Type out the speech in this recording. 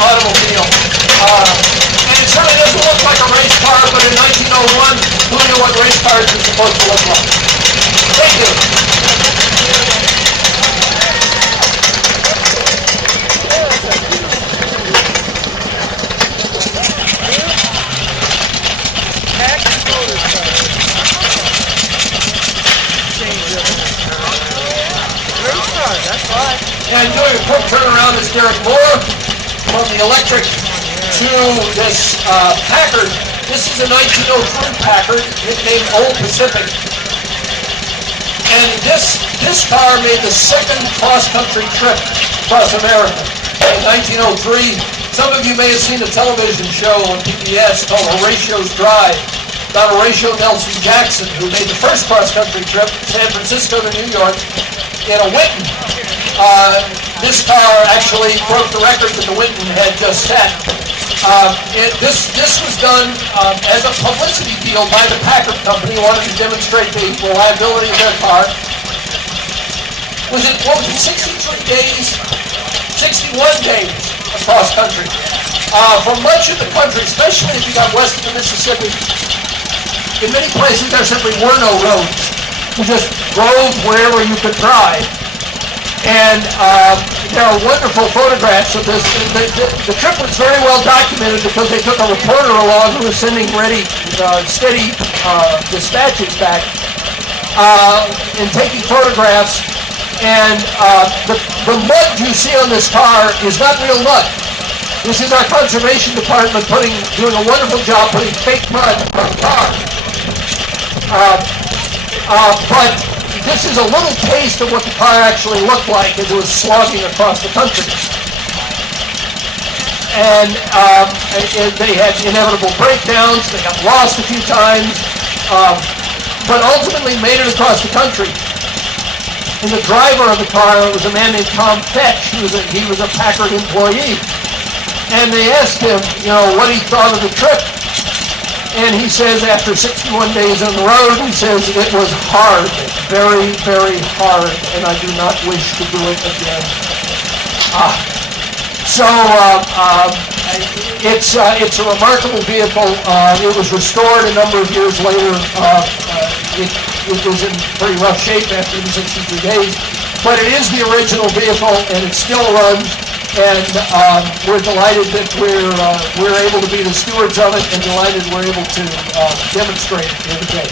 automobile. And it certainly doesn't look like a race car, but in 1901, who knew what race cars were supposed to look like? Thank you. And doing a quick turnaround is Derek Moore from the electric to this Packard. This is a 1903 Packard, nicknamed Old Pacific. And this car made the second cross-country trip across America in 1903. Some of you may have seen a television show on PBS called Horatio's Drive about Horatio Nelson Jackson, who made the first cross-country trip from San Francisco to New York in a Winton. This car actually broke the record that the Winton had just set. This was done as a publicity deal by the Packard company, wanted to demonstrate the reliability of their car. Was it 63 days, 61 days across country? For much of the country, especially if you got west of the Mississippi, in many places there simply were no roads. You just drove wherever you could drive. And there are wonderful photographs of this. The trip was very well documented because they took a reporter along who was sending steady dispatches back and taking photographs. And the mud you see on this car is not real mud. This is our conservation department doing a wonderful job putting fake mud on the car. But this is a little taste of what the car actually looked like as it was slogging across the country. And they had inevitable breakdowns, they got lost a few times, but ultimately made it across the country. And the driver of the car was a man named Tom Fetch. He was a Packard employee. And they asked him, what he thought of the trip. And he says, after 61 days on the road, he says, it was hard, very, very hard, and I do not wish to do it again. It's a remarkable vehicle. It was restored a number of years later. It was in pretty rough shape after the 63 days, but it is the original vehicle, and it still runs. And we're delighted that we're able to be the stewards of it, and delighted we're able to demonstrate it here today.